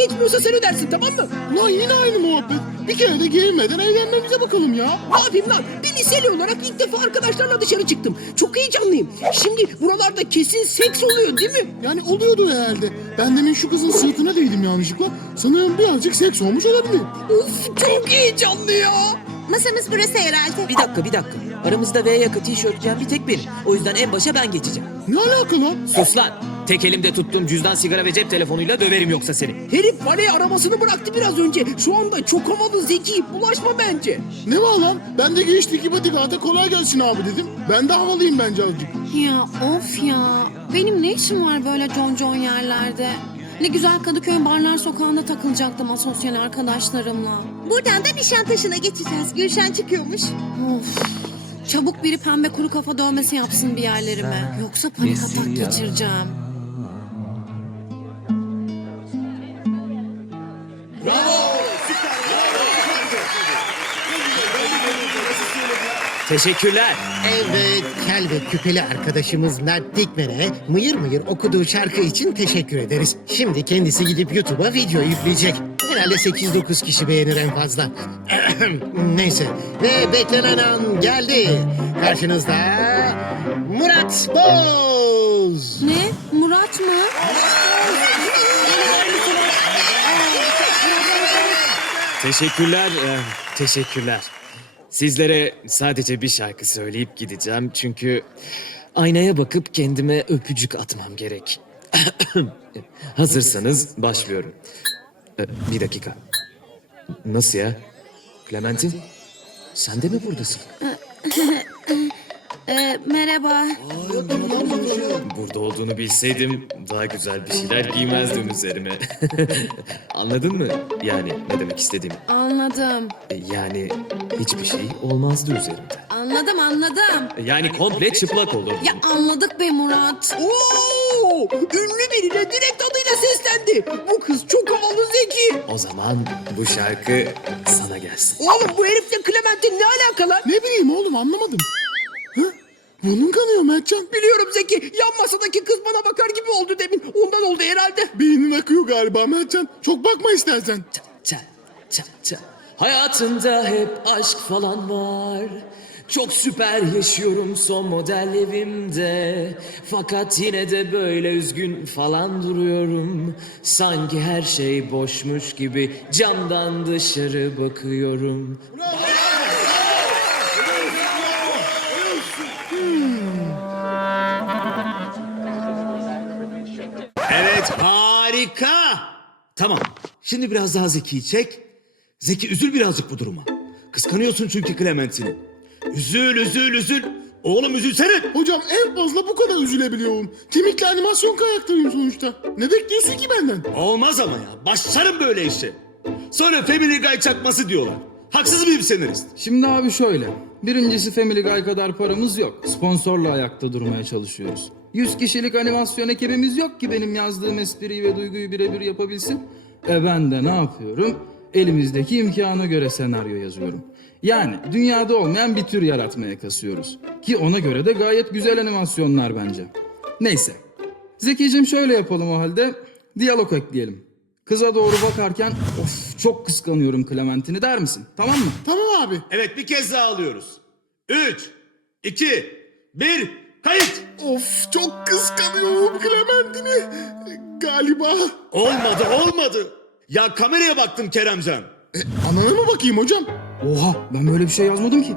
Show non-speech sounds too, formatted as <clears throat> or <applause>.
geçmiyorsa sen ödersin tamam mı? Ulan yine aynı muhabbet. Bir kere de gerilmeden eğlenmemize bakalım ya. Ne yapayım lan? Bir liseli olarak ilk defa arkadaşlarla dışarı çıktım. Çok heyecanlıyım. Şimdi buralarda kesin seks oluyor değil mi? Yani oluyordu herhalde. Ben demin şu kızın sırtına değdim yanlışlıkla. Sanırım birazcık seks olmuş olabilir. Of çok heyecanlı ya. Masamız burası herhalde. Bir dakika bir dakika. Aramızda V yaka tişört giyen bir tek benim. O yüzden en başa ben geçeceğim. Ne alaka lan? Sus lan. Tek elimde tuttuğum cüzdan, sigara ve cep telefonuyla döverim yoksa seni. Herif vale aramasını bıraktı biraz önce. Şu anda çok havalı zeki. Bulaşma bence. Ne var lan? Ben de geçtiki bodyguard'a kolay gelsin abi dedim. Ben de havalıyım bence azıcık. Ya of ya. Benim ne işim var böyle con con yerlerde? Ne güzel Kadıköy Barlar Sokağı'nda takılacaktım asosyal arkadaşlarımla. Buradan da Nişantaşı'na geçeceğiz. Gülşen çıkıyormuş. Of. Çabuk biri pembe kuru kafa dövmesi yapsın bir yerlerime. Yoksa panik atak geçireceğim. Teşekkürler. Evet, kel ve küpeli arkadaşımız Mert Dikmen'e mıyır mıyır okuduğu şarkı için teşekkür ederiz. Şimdi kendisi gidip YouTube'a video yükleyecek. Herhalde 8-9 kişi beğenir en fazla. <clears throat> Neyse, ve beklenen an geldi. Karşınızda Murat Boz. Ne? Murat mı? Teşekkürler. e, teşekkürler. Sizlere sadece bir şarkı söyleyip gideceğim. Çünkü aynaya bakıp kendime öpücük atmam gerek. <coughs> Hazırsanız başlıyorum. E, bir dakika. Nasıl ya? Clementine? Sen de mi buradasın? <coughs> Ee, merhaba. Burada olduğunu bilseydim daha güzel bir şeyler giymezdim üzerime. <laughs> Anladın mı? Yani ne demek istediğimi. Anladım. E, Yani hiçbir şey olmazdı üzerimde. Anladım anladım. E, Yani komple çıplak olurdum. Ya anladık be Murat. Oo, ünlü birine direkt adıyla seslendi. Bu kız çok havalı zeki. O zaman bu şarkı sana gelsin. Oğlum bu herifle Clementine ne alaka lan? Ne bileyim oğlum anlamadım. Burnun kanıyor Mertcan. Biliyorum Zeki. Yan masadaki kız bana bakar gibi oldu demin. Ondan oldu herhalde. Beynin akıyor galiba Mertcan. Çok bakma istersen. Ça, ça, ça. Hayatımda hep aşk falan var. Çok süper yaşıyorum son model evimde. Fakat yine de böyle üzgün falan duruyorum. Sanki her şey boşmuş gibi camdan dışarı bakıyorum. Evet harika. Tamam. Şimdi biraz daha Zeki'yi çek. Zeki üzül birazcık bu duruma. Kıskanıyorsun çünkü Clementine'i. Üzül üzül üzül. Oğlum üzülsene. Hocam en fazla bu kadar üzülebiliyorum. Kemikli animasyon karakteriyim sonuçta. Ne bekliyorsun ki benden? Olmaz ama ya. Başlarım böyle işe. Sonra Family Guy çakması diyorlar. Haksız mıyım senarist? Şimdi abi şöyle. Birincisi Family Guy kadar paramız yok. Sponsorla ayakta durmaya çalışıyoruz. 100 kişilik animasyon ekibimiz yok ki benim yazdığım espriyi ve duyguyu birebir yapabilsin. E ben de ne yapıyorum? Elimizdeki imkana göre senaryo yazıyorum. Yani dünyada olmayan bir tür yaratmaya kasıyoruz. Ki ona göre de gayet güzel animasyonlar bence. Neyse. Zekicim şöyle yapalım o halde. Diyalog ekleyelim. Kıza doğru bakarken of çok kıskanıyorum Clementine'i der misin? Tamam mı? Tamam abi. Evet bir kez daha alıyoruz. Üç, iki, bir, kayıt. Of çok kıskanıyorum Clementine'i. Galiba. Olmadı olmadı. Ya kameraya baktım Keremcan. E, anana mı bakayım hocam? Oha ben böyle bir şey yazmadım ki.